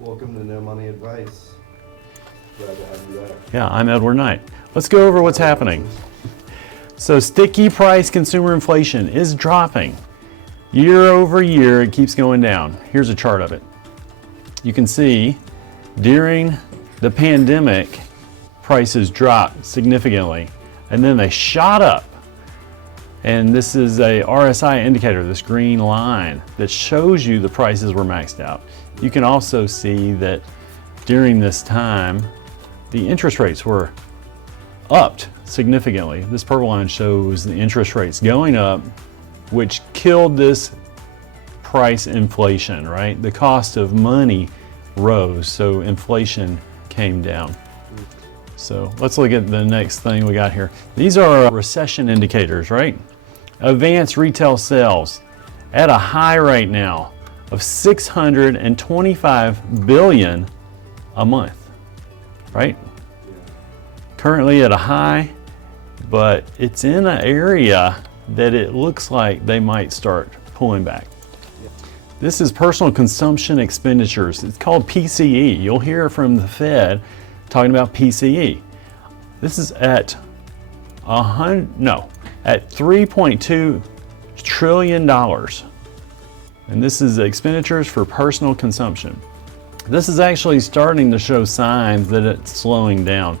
Welcome to No Money Advice. Glad to have you back. Yeah, I'm Edward Knight. Let's go over what's happening. So sticky price consumer inflation is dropping. Year over year, it keeps going down. Here's a chart of it. You can see during the pandemic, prices dropped significantly, and then they shot up. And this is a RSI indicator, this green line, that shows you the prices were maxed out. You can also see that during this time, the interest rates were upped significantly. This purple line shows the interest rates going up, which killed this price inflation, right? The cost of money rose, so inflation came down. So let's look at the next thing we got here. These are recession indicators, right? Advanced retail sales at a high right now of $625 billion a month, right? Currently at a high, but it's in an area that it looks like they might start pulling back. This is personal consumption expenditures. It's called PCE. You'll hear from the Fed talking about PCE. This is at $3.2 trillion. And this is expenditures for personal consumption. This is actually starting to show signs that it's slowing down.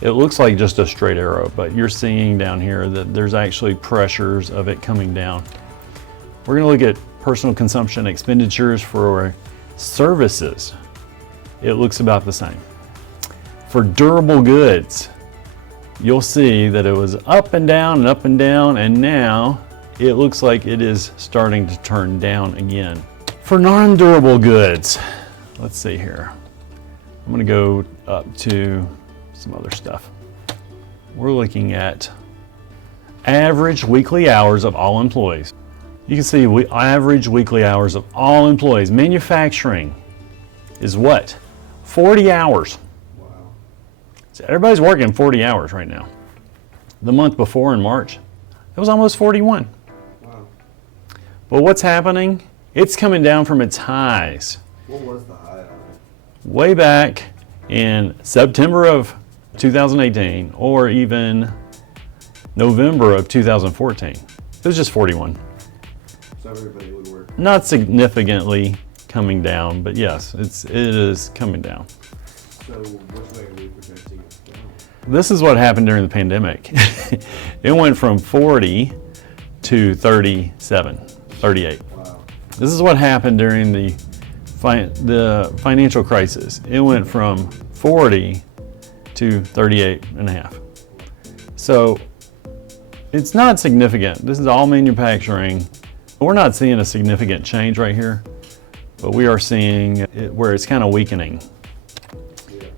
It looks like just a straight arrow, but you're seeing down here that there's actually pressures of it coming down. We're going to look at personal consumption expenditures for services. It looks about the same. For durable goods, you'll see that it was up and down, and now it looks like it is starting to turn down again. For non-durable goods, let's see here. I'm going to go up to some other stuff. We're looking at average weekly hours of all employees. You can see average weekly hours of all employees. Manufacturing is what? 40 hours. Wow. So everybody's working 40 hours right now. The month before in March, it was almost 41. Wow. But what's happening? It's coming down from its highs. What was the high on it? Way back in September of 2018 or even November of 2014. It was just 41. So everybody would work. Not significantly coming down, but yes, it is coming down. So which way are we projecting it down? This is what happened during the pandemic. It went from 40 to 37, 38. Wow. This is what happened during the financial crisis. It went from 40 to 38 and a half. So it's not significant. This is all manufacturing. We're not seeing a significant change right here, but we are seeing it where it's kind of weakening. Yeah.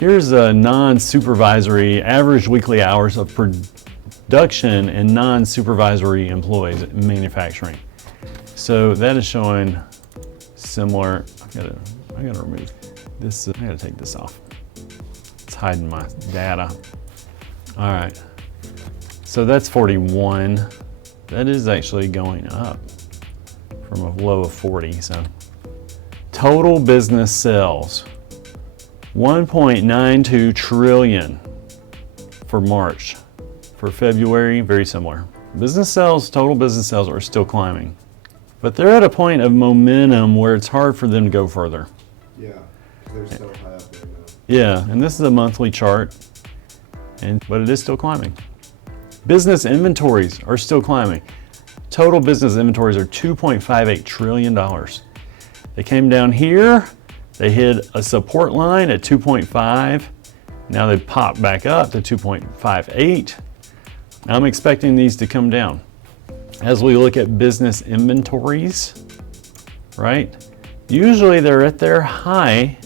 Here's a non-supervisory average weekly hours of production and non-supervisory employees in manufacturing. So that is showing similar. I gotta remove this. I gotta take this off. It's hiding my data. All right. So that's 41. That is actually going up from a low of 40. So total business sales, 1.92 trillion for March. For February, very similar. Business sales, total business sales are still climbing, but they're at a point of momentum where it's hard for them to go further. Yeah, because they're so high up right now. Yeah, and this is a monthly chart, but it is still climbing. Business inventories are still climbing. Total business inventories are $2.58 trillion. They came down here, they hit a support line at 2.5. Now they popped back up to 2.58. Now I'm expecting these to come down. As we look at business inventories, right? Usually they're at their high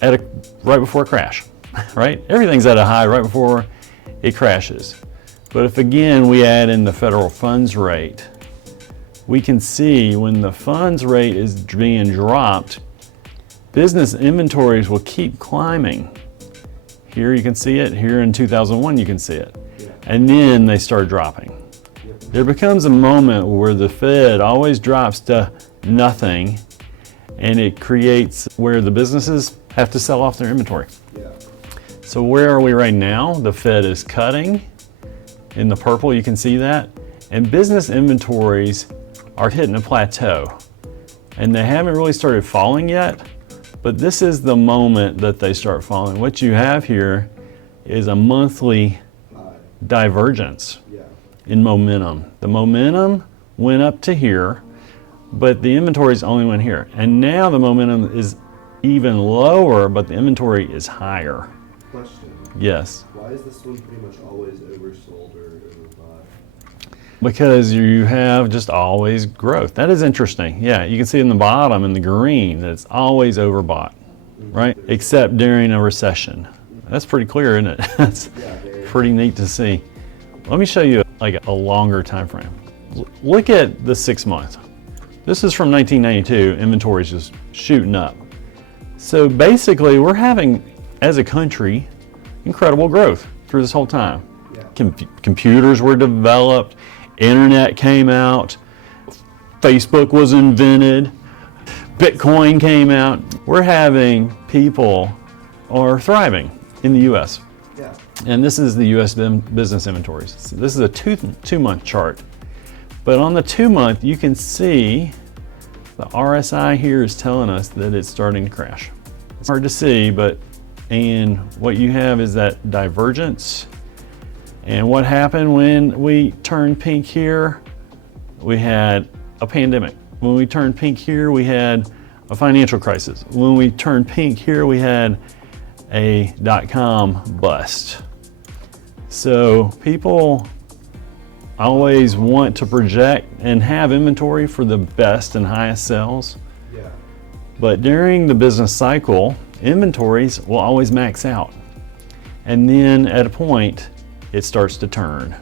right before a crash, right? Everything's at a high right before it crashes. But if again we add in the federal funds rate, we can see when the funds rate is being dropped, business inventories will keep climbing. Here you can see it, here in 2001 you can see it. Yeah. And then they start dropping. Yep. There becomes a moment where the Fed always drops to nothing, and it creates where the businesses have to sell off their inventory. Yeah. So where are we right now? The Fed is cutting. In the purple, you can see that. And business inventories are hitting a plateau. And they haven't really started falling yet, but this is the moment that they start falling. What you have here is a monthly divergence in momentum. The momentum went up to here, but the inventories only went here. And now the momentum is even lower, but the inventory is higher. Question. Yes. Why is this one pretty much always oversold or overbought? Because you have just always growth. That is interesting. Yeah, you can see in the bottom in the green that it's always overbought, right? Except during a recession. That's pretty clear, isn't it? That's pretty neat to see. Let me show you like a longer time frame. Look at the 6 month. This is from 1992. Inventory's just shooting up. So basically, we're having, as a country, incredible growth through this whole time. Yeah. Computers were developed, internet came out, Facebook was invented, Bitcoin came out. We're having people are thriving in the U.S. Yeah. And this is the U.S. business inventories. So this is a two-month chart. But on the 2 month, you can see the RSI here is telling us that it's starting to crash. It's hard to see, and what you have is that divergence. And what happened when we turned pink here? We had a pandemic. When we turned pink here, we had a financial crisis. When we turned pink here, we had a .com bust. So people always want to project and have inventory for the best and highest sales. Yeah. But during the business cycle, inventories will always max out. And then at a point, it starts to turn.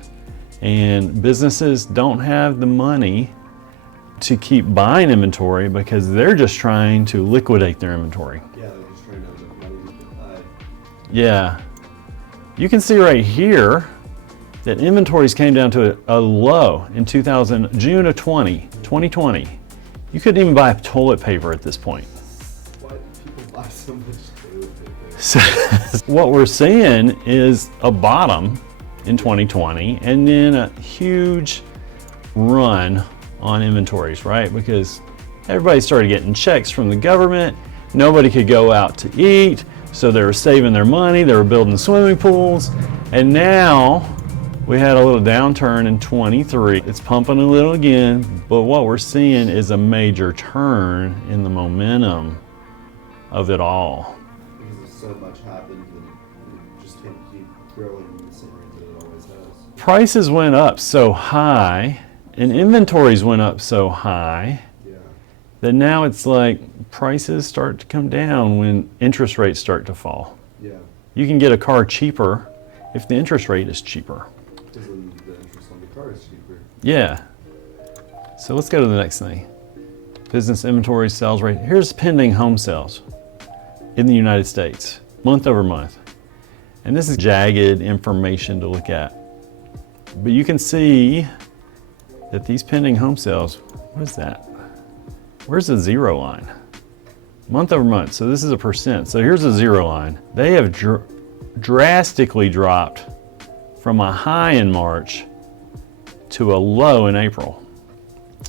And businesses don't have the money to keep buying inventory because they're just trying to liquidate their inventory. Yeah, they're just trying to make money with the pie. Yeah. You can see right here that inventories came down to a low in June of 2020. You couldn't even buy toilet paper at this point. Why do people buy so much toilet paper? So what we're seeing is a bottom in 2020 and then a huge run on inventories, right? Because everybody started getting checks from the government. Nobody could go out to eat, so they were saving their money. They were building swimming pools. And now we had a little downturn in 23. It's pumping a little again, but what we're seeing is a major turn in the momentum of it all. Because so much happened and it just can't keep growing in the same rate that it always has. Prices went up so high and inventories went up so high that now it's like prices start to come down when interest rates start to fall. Yeah. You can get a car cheaper if the interest rate is cheaper. Because then the interest on the car is cheaper. Yeah. So let's go to the next thing. Business inventory sales rate. Here's pending home sales in the United States, month over month. And this is jagged information to look at. But you can see that these pending home sales, what is that? Where's the zero line? Month over month, so this is a percent. So here's the zero line. They have drastically dropped from a high in March to a low in April.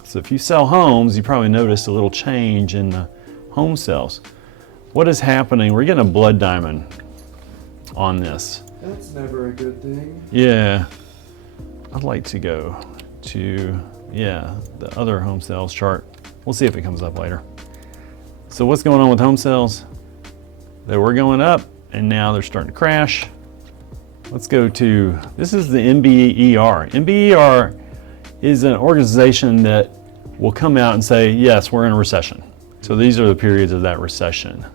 So if you sell homes, you probably noticed a little change in the home sales. What is happening? We're getting a blood diamond on this. That's never a good thing. Yeah. I'd like to go to, the other home sales chart. We'll see if it comes up later. So what's going on with home sales? They were going up and now they're starting to crash. Let's go to, this is the NBER. NBER is an organization that will come out and say, yes, we're in a recession. So these are the periods of that recession.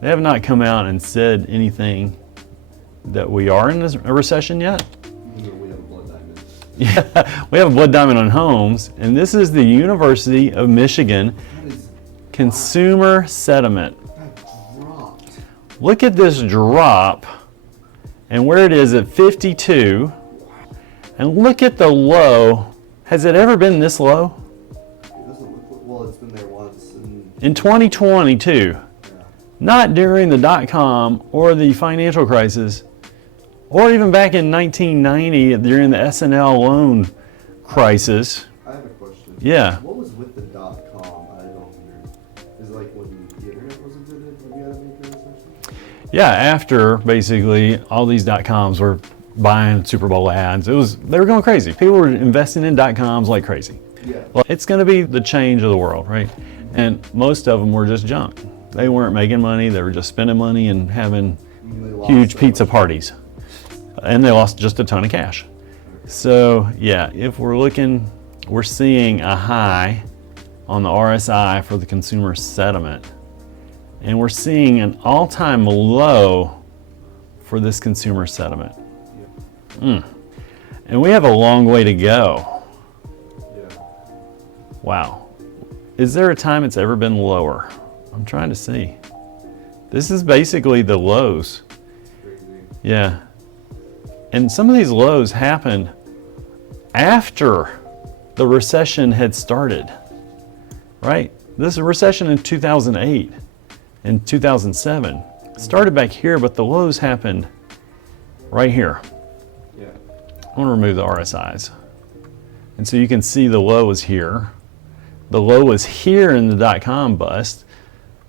They have not come out and said anything that we are in a recession yet. We have a blood diamond. Yeah, we have a blood diamond on homes, and this is the University of Michigan Consumer Sentiment. That dropped. Look at this drop and where it is at 52. And look at the low. Has it ever been this low? It doesn't look, well, it's been there once. And in 2022, not during the dot-com or the financial crisis, or even back in 1990 during the S&L loan crisis. I have a question. Yeah. What was with the dot-com? I don't hear. Is it like when the internet was invented when we had a major recession? Yeah, after basically all these dot-coms were buying Super Bowl ads, they were going crazy. People were investing in dot-coms like crazy. Yeah. Well, it's going to be the change of the world, right? And most of them were just junk. They weren't making money. They were just spending money and having huge pizza parties. And they lost just a ton of cash. So yeah, if we're seeing a high on the RSI for the consumer sentiment. And we're seeing an all-time low for this consumer sentiment. And we have a long way to go. Yeah. Wow. Is there a time it's ever been lower? I'm trying to see. This is basically the lows. Crazy. Yeah. And some of these lows happened after the recession had started, right? This recession in 2008 and 2007 started back here, but the lows happened right here. Yeah. I want to remove the RSIs. And so you can see the low is here. The low is here in the dot-com bust.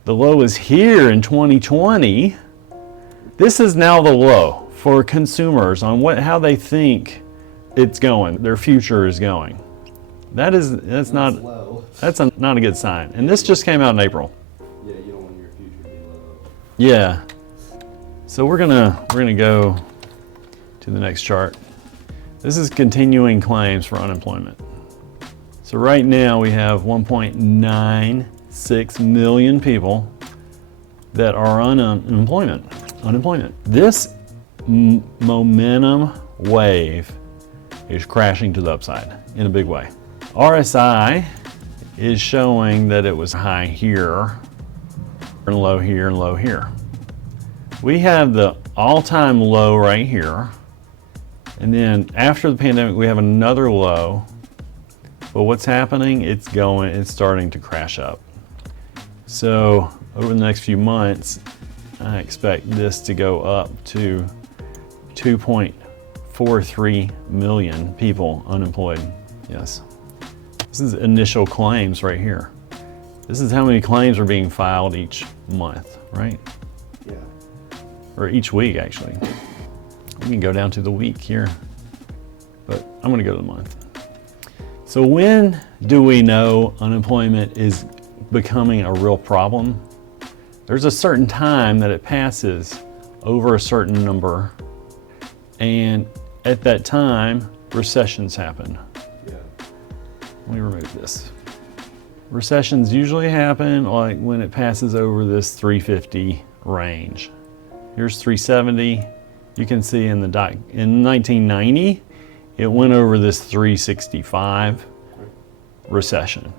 The low is here in 2020. This is now the low for consumers on how they think it's going, their future is going. That's not a good sign. And this just came out in April. Yeah, you don't want your future to be low. Yeah. So we're gonna go to the next chart. This is continuing claims for unemployment. So right now we have 1.96 million people that are on unemployment. This momentum wave is crashing to the upside in a big way. RSI is showing that it was high here and low here and low here. We have the all-time low right here, and then after the pandemic we have another low. But what's happening? It's starting to crash up. So over the next few months, I expect this to go up to 2.43 million people unemployed. Yes. This is initial claims right here. This is how many claims are being filed each month, right? Yeah. Or each week, actually. We can go down to the week here, but I'm gonna go to the month. So when do we know unemployment is becoming a real problem? There's a certain time that it passes over a certain number, and at that time, recessions happen. Yeah. Let me remove this. Recessions usually happen like when it passes over this 350 range. Here's 370. You can see in 1990, it went over this 365 recession.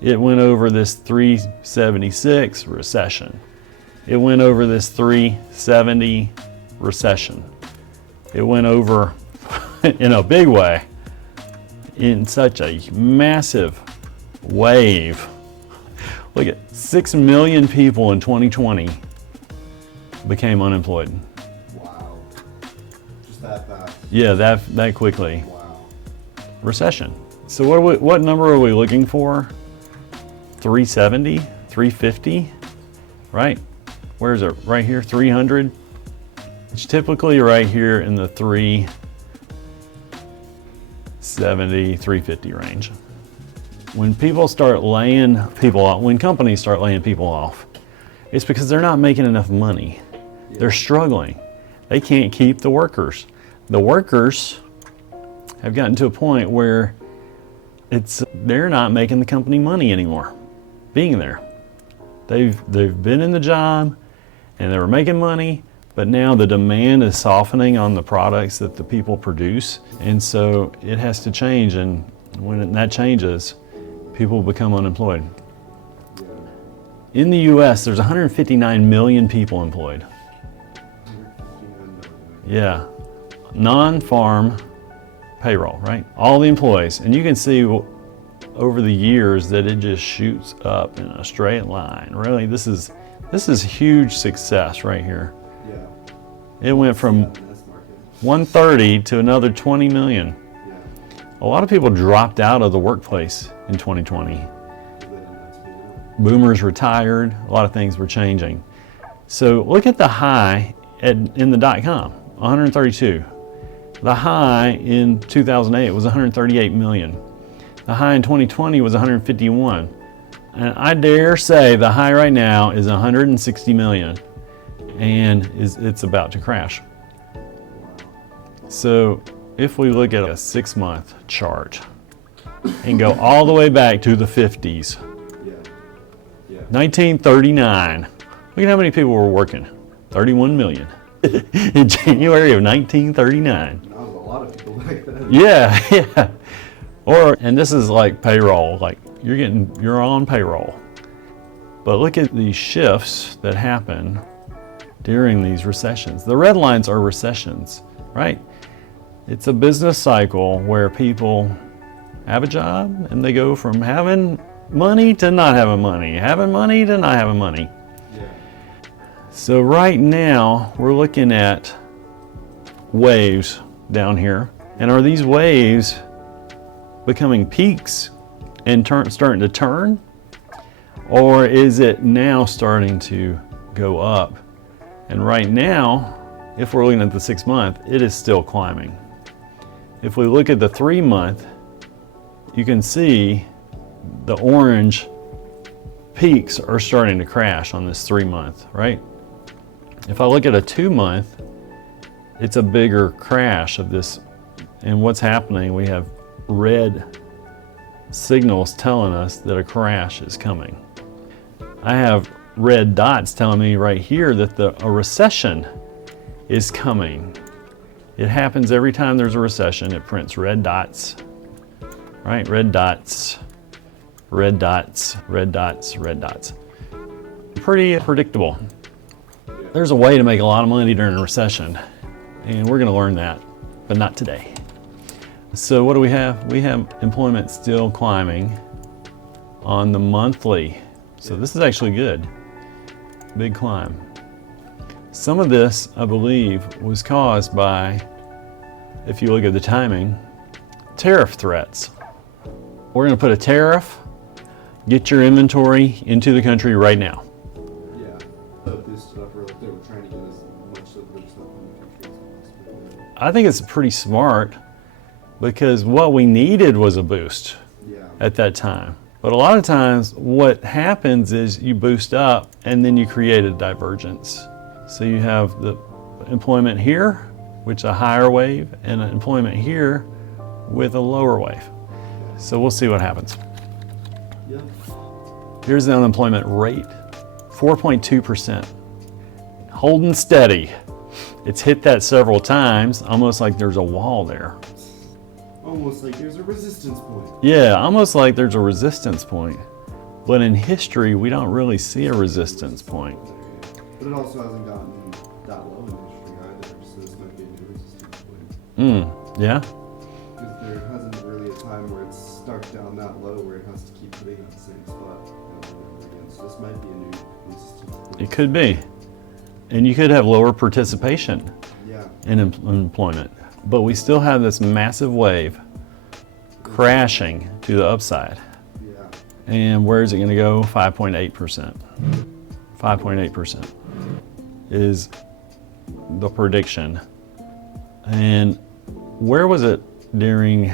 It went over this 376 recession. It went over this 370 recession. It went over in a big way, in such a massive wave. Look at 6 million people in 2020 became unemployed. Wow. Just that fast. Yeah, that quickly. Wow. Recession. So what number are we looking for? 370, 350, right? Where is it? Right here, 300. It's typically right here in the 370, 350 range. When people start laying people off, when companies start laying people off, it's because they're not making enough money. Yeah. They're struggling. They can't keep the workers. The workers have gotten to a point where they're not making the company money anymore, being there. They've been in the job and they were making money, but now the demand is softening on the products that the people produce, and so it has to change, and when that changes, people become unemployed. Yeah. In the US, there's 159 million people employed. Yeah, non-farm payroll, right? All the employees, and you can see over the years that it just shoots up in a straight line. Really, this is huge success right here. Yeah. It went from Yeah, in this market. 130 to another 20 million. Yeah. A lot of people dropped out of the workplace in 2020. They didn't have to do that. Boomers retired, a lot of things were changing. So look at the high in the .com, 132. The high in 2008 was 138 million. The high in 2020 was 151. And I dare say the high right now is 160 million and it's about to crash. So if we look at a 6-month chart and go all the way back to the 50s, Yeah. Yeah. 1939, look at how many people were working. 31 million in January of 1939. That was a lot of people back then. Yeah, yeah. And this is like payroll, like you're on payroll. But look at these shifts that happen during these recessions. The red lines are recessions, right? It's a business cycle where people have a job and they go from having money to not having money, having money to not having money. Yeah. So right now we're looking at waves down here. And are these waves becoming peaks and starting to turn? Or is it now starting to go up? And right now, if we're looking at the 6-month, it is still climbing. If we look at the 3-month, you can see the orange peaks are starting to crash on this 3-month, right? If I look at a 2-month, it's a bigger crash of this. And what's happening, we have red signals telling us that a crash is coming. I have red dots telling me right here that a recession is coming. It happens every time there's a recession. It prints red dots, right? Red dots, red dots, red dots, red dots. Pretty predictable. There's a way to make a lot of money during a recession, and we're gonna learn that, but not today. So what do we have? We have employment still climbing on the monthly. So this is actually good. Big climb. Some of this, I believe, was caused by, if you look at the timing, tariff threats. We're going to put a tariff, get your inventory into the country right now. Yeah. So boosted up, or like they were trying to get as much of their stuff in the country as possible. I think it's pretty smart because what we needed was a boost Yeah. at that time. But a lot of times what happens is you boost up and then you create a divergence. So you have the employment here, which is a higher wave, and an employment here with a lower wave. So we'll see what happens. Yeah. Here's the unemployment rate, 4.2%. Holding steady. It's hit that several times, almost like there's a wall there. Almost like there's a resistance point. Yeah, almost like there's a resistance point. But in history, we don't really see a resistance point. But it also hasn't gotten that low in history either, so this might be a new resistance point. Yeah? Because there hasn't really a time where it's stuck down that low where it has to keep hitting that same spot over and over again. So this might be a new resistance point. It could be. And you could have lower participation Yeah. in employment. But we still have this massive wave crashing to the upside. Yeah. And where is it going to go? 5.8%. 5.8% is the prediction. And where was it during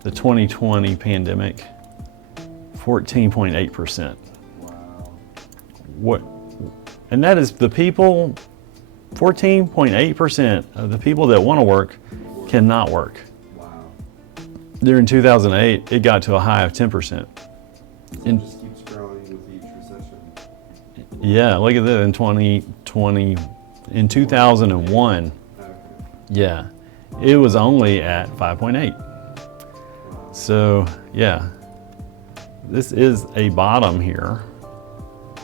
the 2020 pandemic? 14.8%. Wow. And that is the people, 14.8% of the people that want to work cannot work. Wow. During 2008, it got to a high of 10%. So In- it just keeps growing with each recession. Yeah, look at that in 2020, in 2001, Okay. yeah, it was only at 5.8. Wow. So, yeah, this is a bottom here.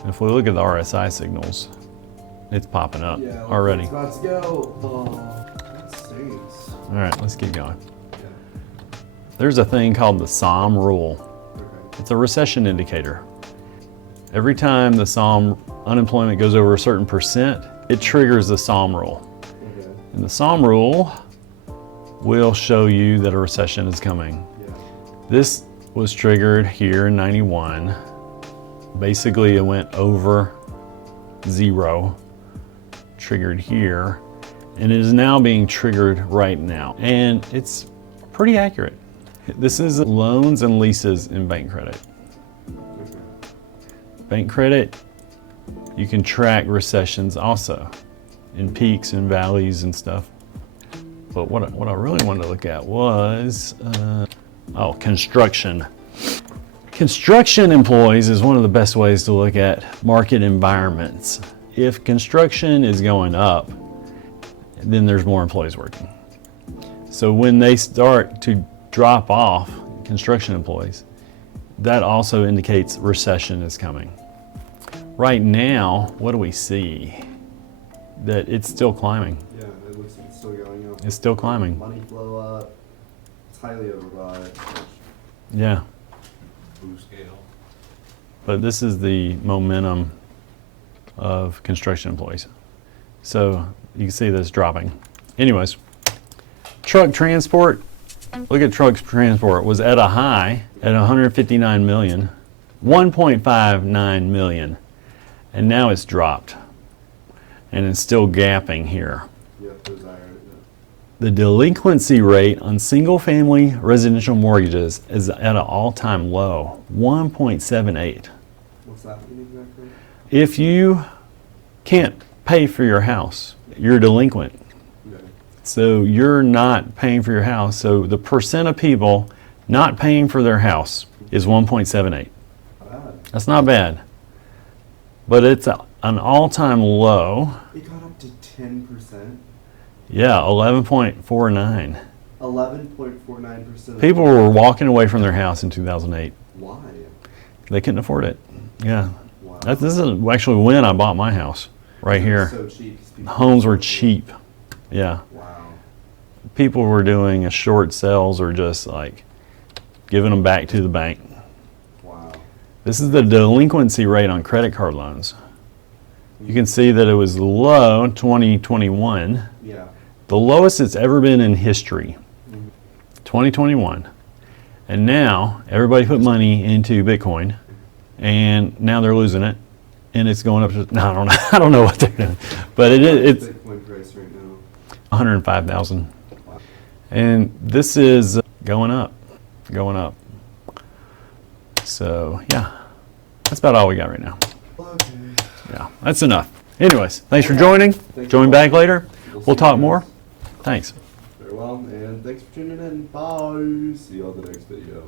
If we look at the RSI signals, it's popping up Yeah, already. it's about to go. Oh, that stinks. All right, let's keep going. Yeah. There's a thing called the SOM rule. Okay. It's a recession indicator. Every time the SOM unemployment goes over a certain percent, it triggers the SOM rule. Okay. And the SOM rule will show you that a recession is coming. Yeah. This was triggered here in 91. Basically, it went over 0, triggered here, and it is now being triggered right now. And it's pretty accurate. This is loans and leases in bank credit. Okay. Bank credit, you can track recessions also in peaks and valleys and stuff. But what I really wanted to look at was, construction. Construction employees is one of the best ways to look at market environments. If construction is going up, then there's more employees working. So when they start to drop off, construction employees, that also indicates recession is coming. Right now, what do we see? That it's still climbing. Yeah, it looks like it's still going up. It's still climbing. Money flow up. It's highly overbought. Yeah. Blue scale. But this is the momentum of construction employees. So you can see this dropping. Anyways, truck transport, look at truck transport, was at a high at 159 million, 1.59 million, and now it's dropped. And it's still gapping here. Yep, those are. The delinquency rate on single-family residential mortgages is at an all-time low, 1.78. What's that mean exactly? If you can't pay for your house, you're delinquent. Okay. So you're not paying for your house. So the percent of people not paying for their house is 1.78. Not bad. That's not bad. But it's an all-time low. It got up to 10%. Yeah, 11.49. 11.49%. People were walking away from their house in 2008. Why? They couldn't afford it. Yeah. Wow. This is actually when I bought my house, right here. So cheap. 'Cause people Homes were can't afford it. cheap. Yeah. Wow. People were doing short sales or just like giving them back to the bank. Wow. This is the delinquency rate on credit card loans. You can see that it was low in 2021, Yeah. the lowest it's ever been in history, Mhm. 2021. And now everybody put money into Bitcoin, and now they're losing it, and it's going up to, no, I don't know, I don't know what they're doing, but it's Bitcoin price right now. 105,000. Wow. And this is going up. So yeah, that's about all we got right now. Okay. Yeah, that's enough. Anyways, thanks for joining. Thank Join you. back later. We'll We'll see talk you more. guys. Thanks. Very well, and thanks for tuning in. Bye. See you on the next video.